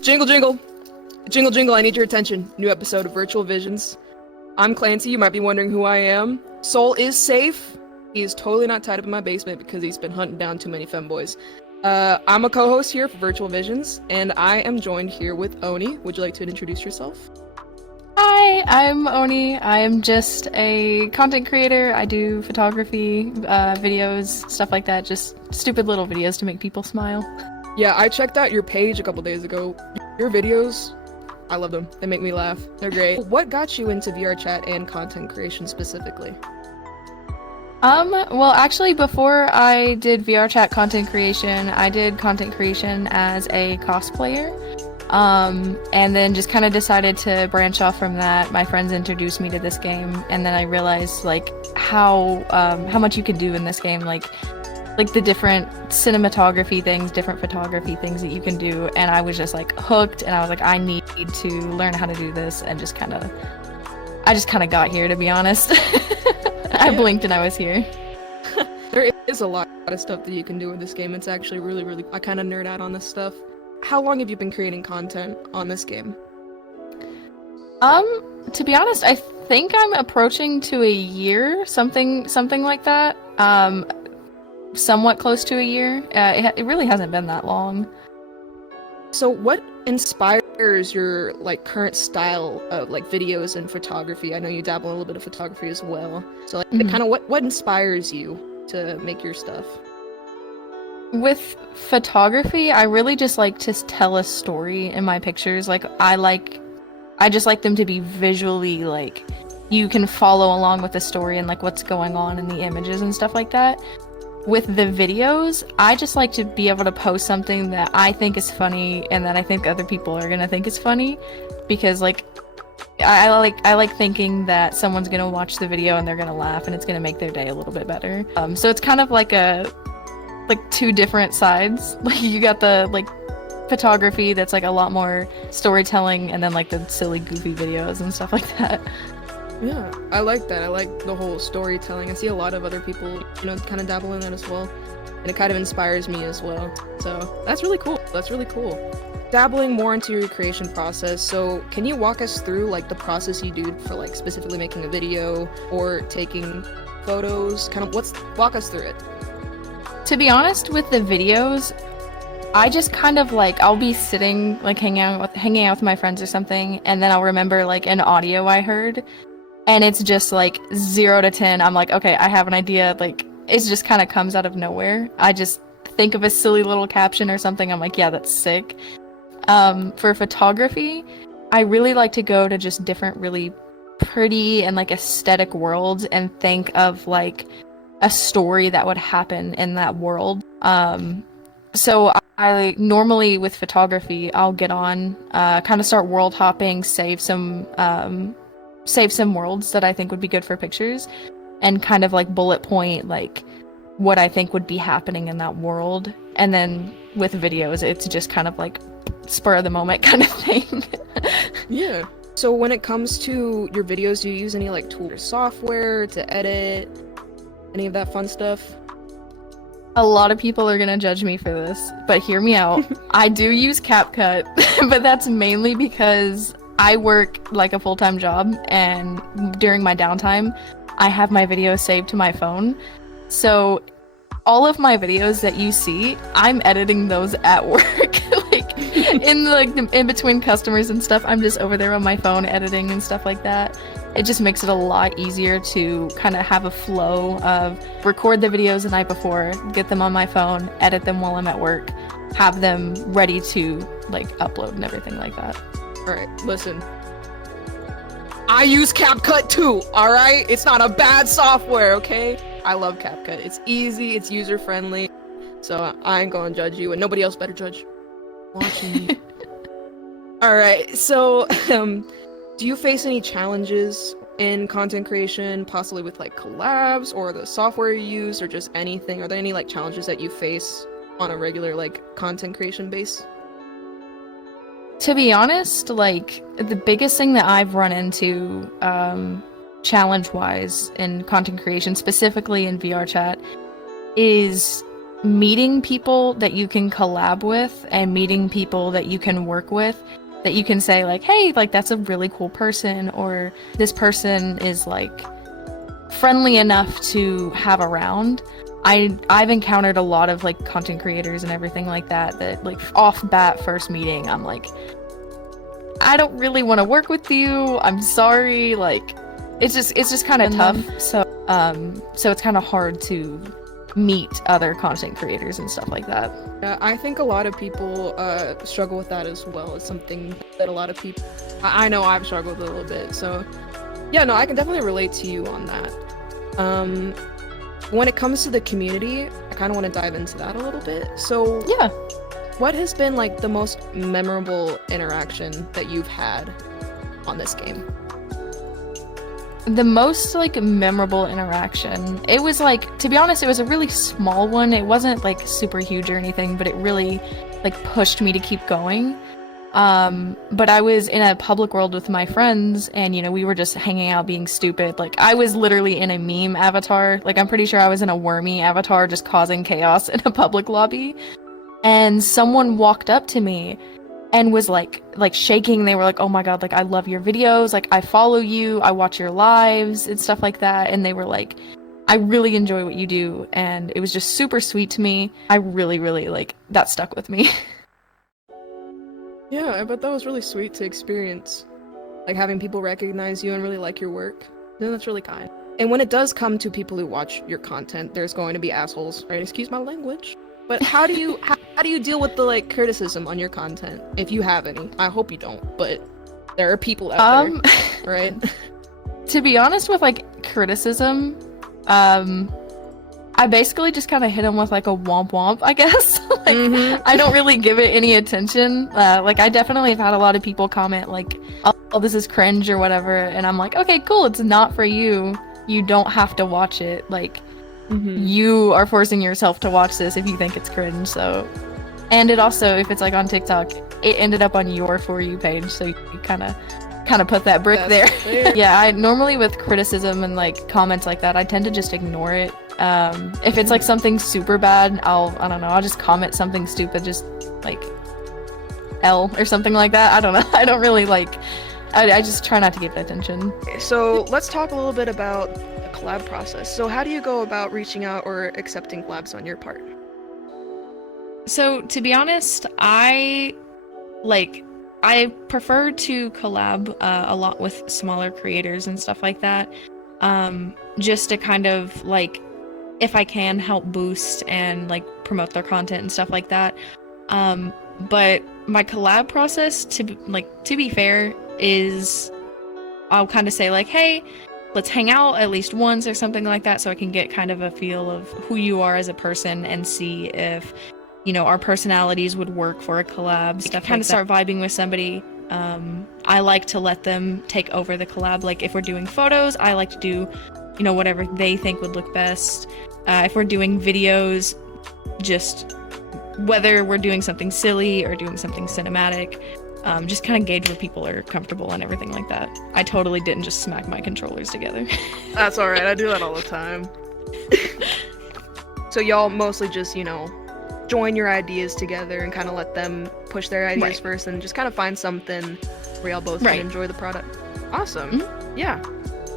Jingle, jingle. Jingle, jingle, I need your attention. New episode of Virtual Visions. I'm Clancy. You might be wondering who I am. Soul is safe. He is totally not tied up in my basement because he's been hunting down too many femboys. I'm a co-host here for Virtual Visions, and I am joined here with Oni. Would you like to introduce yourself? Hi, I'm Oni. I'm just a content creator. I do photography, videos, stuff like that. Just stupid little videos to make people smile. Yeah, I checked out your page a couple days ago. Your videos, I love them. They make me laugh. They're great. What got you into VR chat and content creation specifically? Well, actually, before I did VR chat content creation, I did content creation as a cosplayer. And then just kind of decided to branch off from that. My friends introduced me to this game, and then I realized like how much you can do in this game, like the different cinematography things, different photography things that you can do, and I was just like hooked, and I was like, I need to learn how to do this, and I just kind of got here, to be honest. I blinked and I was here. There is a lot of stuff that you can do with this game. It's actually really, I kind of nerd out on this stuff. How long have you been creating content on this game? To be honest, I think I'm approaching to a year, something like that. Somewhat close to a year. It really hasn't been that long. So what inspires your current style of videos and photography? I know you dabble in a little bit of photography as well. So kind of what inspires you to make your stuff? With photography, I really just like to tell a story in my pictures. I just like them to be visually you can follow along with the story and what's going on in the images and stuff like that. With the videos, I just like to be able to post something that I think is funny and that I think other people are gonna think is funny, because I like thinking that someone's gonna watch the video and they're gonna laugh and it's gonna make their day a little bit better. So it's kind of like two different sides. You got the photography that's a lot more storytelling, and then the silly goofy videos and stuff like that. Yeah, I like that. I like the whole storytelling. I see a lot of other people, kind of dabble in that as well, and it kind of inspires me as well. So that's really cool. That's really cool. Dabbling more into your creation process. So can you walk us through the process you do for specifically making a video or taking photos? Walk us through it. To be honest, with the videos, I just kind of I'll be sitting hanging out with my friends or something, and then I'll remember an audio I heard, and it's just 0 to 10. I'm like, okay, I have an idea. It just kind of comes out of nowhere. I just think of a silly little caption or something. I'm like, yeah, that's sick. For photography, I really like to go to just different really pretty and aesthetic worlds and think of a story that would happen in that world. So I normally with photography, I'll get on, kind of start world hopping, save some worlds that I think would be good for pictures, and kind of bullet point what I think would be happening in that world. And then with videos, it's just kind of spur of the moment kind of thing. Yeah. So when it comes to your videos, do you use any tool or software to edit? Any of that fun stuff? A lot of people are gonna judge me for this, but hear me out. I do use CapCut, but that's mainly because I work a full-time job, and during my downtime, I have my videos saved to my phone. So all of my videos that you see, I'm editing those at work. In between customers and stuff, I'm just over there on my phone editing and stuff like that. It just makes it a lot easier to kind of have a flow of record the videos the night before, get them on my phone, edit them while I'm at work, have them ready to upload and everything like that. Alright, listen. I use CapCut too, alright? It's not a bad software, okay? I love CapCut. It's easy, it's user-friendly, so I ain't gonna judge you, and nobody else better judge. Watching me. Alright, so, do you face any challenges in content creation, possibly with collabs or the software you use, or just anything? Are there any challenges that you face on a regular content creation base? To be honest, the biggest thing that I've run into challenge-wise in content creation, specifically in VR chat, is meeting people that you can collab with and meeting people that you can work with, that you can say like, hey, like that's a really cool person, or this person is like friendly enough to have around. I've encountered a lot of like content creators and everything like that like off bat first meeting, I'm like, I don't really want to work with you. I'm sorry. Like, it's just kind of tough. So it's kind of hard to meet other content creators and stuff like that. I think a lot of people struggle with that as well. It's something that a lot of people, I know I've struggled with a little bit. So yeah, no, I can definitely relate to you on that. When it comes to the community, I kind of want to dive into that a little bit. So Yeah. what has been like the most memorable interaction that you've had on this game? The most like memorable interaction, it was like, to be honest, it was a really small one. It wasn't like super huge or anything, but it really like pushed me to keep going. But I was in a public world with my friends, and you know, we were just hanging out being stupid. Like, I was literally in a meme avatar. Like, I'm pretty sure I was in a wormy avatar just causing chaos in a public lobby. And someone walked up to me and was like shaking. They were like, oh my god, like I love your videos, like I follow you, I watch your lives and stuff like that. And they were like, I really enjoy what you do. And it was just super sweet to me. I really like, that stuck with me. Yeah, I bet that was really sweet to experience. Like having people recognize you and really like your work. Then that's really kind. And when it does come to people who watch your content, there's going to be assholes, right? Excuse my language. But how do you how do you deal with the like criticism on your content, if you have any? I hope you don't, but there are people out there, right? To be honest with like criticism, I basically just kind of hit them with like a womp womp, I guess. Like, I don't really give it any attention. Like, I definitely have had a lot of people comment like, oh, this is cringe or whatever, and I'm like, okay, cool, it's not for you. You don't have to watch it. Like, you are forcing yourself to watch this if you think it's cringe. So, and it also, if it's like on TikTok, it ended up on your For You page, so you kind of put that brick there. Yeah, I normally with criticism and like comments like that, I tend to just ignore it. If it's like something super bad, I don't know, I'll just comment something stupid, just like L or something like that. I don't know. I don't really like, I just try not to give it attention. So let's talk a little bit about the collab process. So how do you go about reaching out or accepting collabs on your part? So to be honest, I prefer to collab a lot with smaller creators and stuff like that, just to kind of like, if I can, help boost and like promote their content and stuff like that. But my collab process, to be fair, is I'll kind of say like, hey, let's hang out at least once or something like that, so I can get kind of a feel of who you are as a person and see if, you know, our personalities would work for a collab. Stuff kind of start vibing with somebody. I like to let them take over the collab. Like if we're doing photos, I like to do, you know, whatever they think would look best. If we're doing videos, just whether we're doing something silly or doing something cinematic, just kind of gauge where people are comfortable and everything like that. I totally didn't just smack my controllers together. That's alright, I do that all the time. So y'all mostly just, you know, join your ideas together and kind of let them push their ideas first and just kind of find something where y'all both can enjoy the product. Awesome. Yeah.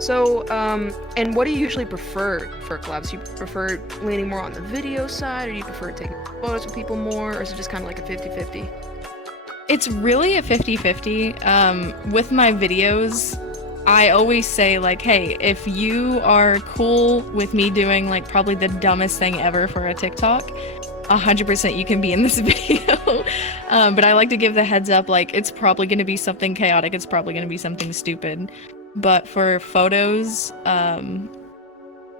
So, and what do you usually prefer for collabs? Do you prefer leaning more on the video side, or do you prefer taking photos with people more, or is it just kind of like a 50-50? It's really a 50-50. With my videos, I always say like, hey, if you are cool with me doing like probably the dumbest thing ever for a TikTok, 100% you can be in this video. But I like to give the heads up, like it's probably going to be something chaotic, it's probably going to be something stupid. But for photos,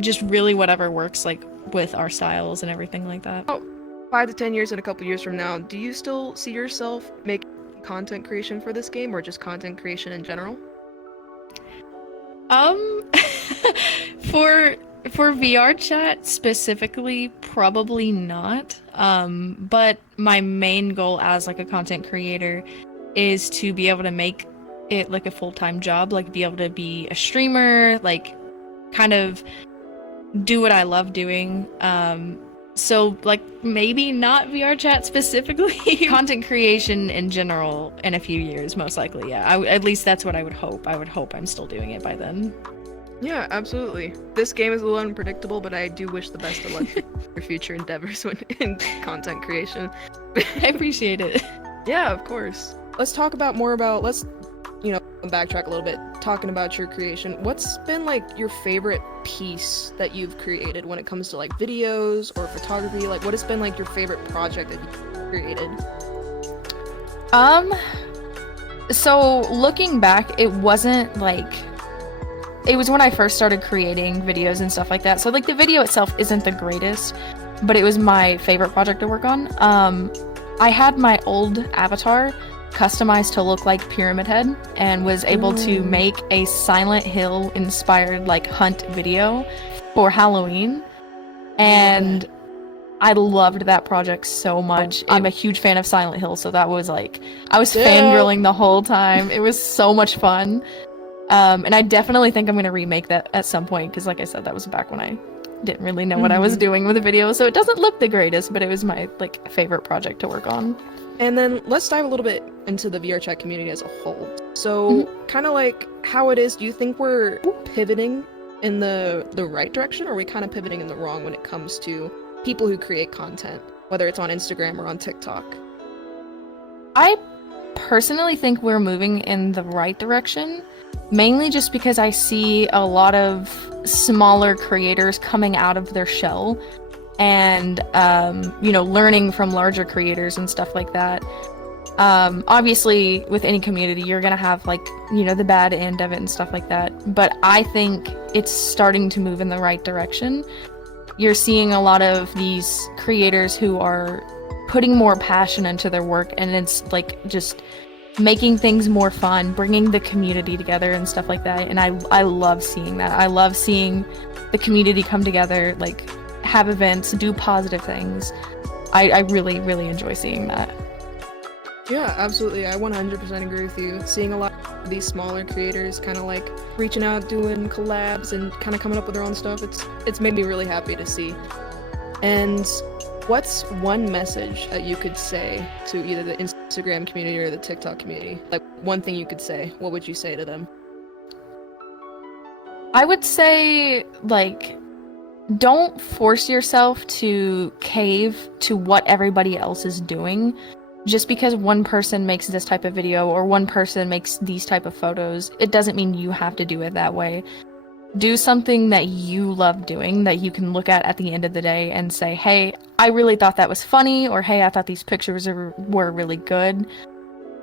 just really whatever works like with our styles and everything like that. 5 to 10 years and a couple years from now, do you still see yourself making content creation for this game, or just content creation in general? For VR chat specifically, probably not. But my main goal as like a content creator is to be able to make it like a full-time job, like be able to be a streamer, like kind of do what I love doing. So, like, maybe not VR chat specifically. Content creation in general in a few years, most likely, yeah. At least that's what I would hope. I would hope I'm still doing it by then. Yeah, absolutely. This game is a little unpredictable, but I do wish the best of luck for your future endeavors in content creation. I appreciate it. Yeah, of course. Let's talk about let's, backtrack a little bit, talking about your creation. What's been like your favorite piece that you've created when it comes to like videos or photography? Like, what has been like your favorite project that you've created? So looking back, it wasn't like, it was when I first started creating videos and stuff like that. So like the video itself isn't the greatest, but it was my favorite project to work on. I had my old avatar customized to look like Pyramid Head and was able to make a Silent Hill inspired like hunt video for Halloween. And I loved that project so much. I'm a huge fan of Silent Hill, so that was like, I was fangirling the whole time. It was so much fun. And I definitely think I'm going to remake that at some point, because like I said, that was back when I didn't really know what I was doing with the video, so it doesn't look the greatest, but it was my like favorite project to work on. And then let's dive a little bit into the VR chat community as a whole. So kind of like how it is, do you think we're pivoting in the right direction, or are we kind of pivoting in the wrong when it comes to people who create content, whether it's on Instagram or on TikTok? I personally think we're moving in the right direction, mainly just because I see a lot of smaller creators coming out of their shell and learning from larger creators and stuff like that. Obviously with any community you're gonna have like the bad end of it and stuff like that, but I think it's starting to move in the right direction. You're seeing a lot of these creators who are putting more passion into their work, and it's like just making things more fun, bringing the community together and stuff like that. And I love seeing that. I love seeing the community come together, like have events, do positive things. I really, really enjoy seeing that. Yeah, absolutely. I 100% agree with you. Seeing a lot of these smaller creators kind of like reaching out, doing collabs, and kind of coming up with their own stuff, it's made me really happy to see. And what's one message that you could say to either the Instagram community or the TikTok community? Like one thing you could say, what would you say to them? I would say, like, don't force yourself to cave to what everybody else is doing. Just because one person makes this type of video or one person makes these type of photos, it doesn't mean you have to do it that way. Do something that you love doing, that you can look at the end of the day and say, hey, I really thought that was funny, or hey, I thought these pictures were really good.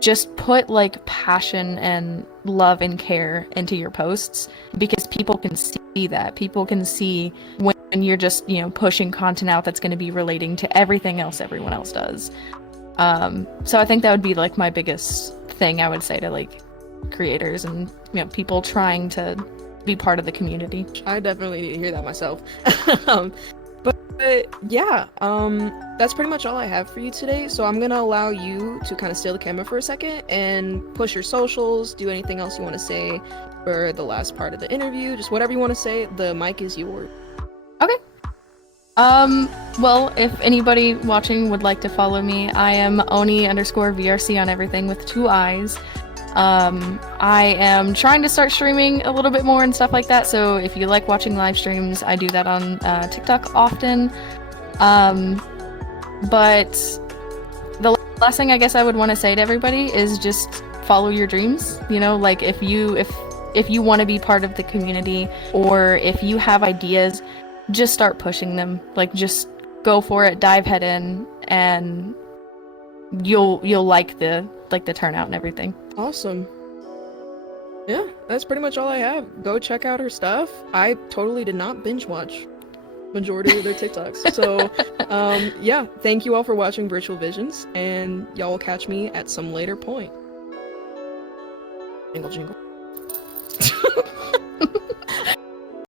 Just put like passion and love and care into your posts, because people can see that. People can see when you're just, pushing content out that's going to be relating to everything else everyone else does. So I think that would be like my biggest thing I would say to like creators and people trying to be part of the community. I definitely need to hear that myself. But yeah, that's pretty much all I have for you today. So I'm gonna allow you to kind of steal the camera for a second and push your socials, do anything else you want to say for the last part of the interview, just whatever you want to say. The mic is yours. Okay. Well, if anybody watching would like to follow me, I am onii_VRC on everything with 2 eyes. I am trying to start streaming a little bit more and stuff like that, so if you like watching live streams, I do that on TikTok often. But the last thing I guess I would want to say to everybody is just follow your dreams. Like if you want to be part of the community, or if you have ideas, just start pushing them. Like, just go for it, dive head in, and you'll like the turnout and everything. Awesome. Yeah, that's pretty much all I have. Go check out her stuff. I totally did not binge watch majority of their TikToks. So, yeah, thank you all for watching Virtual Visions, and y'all will catch me at some later point. Jingle, jingle.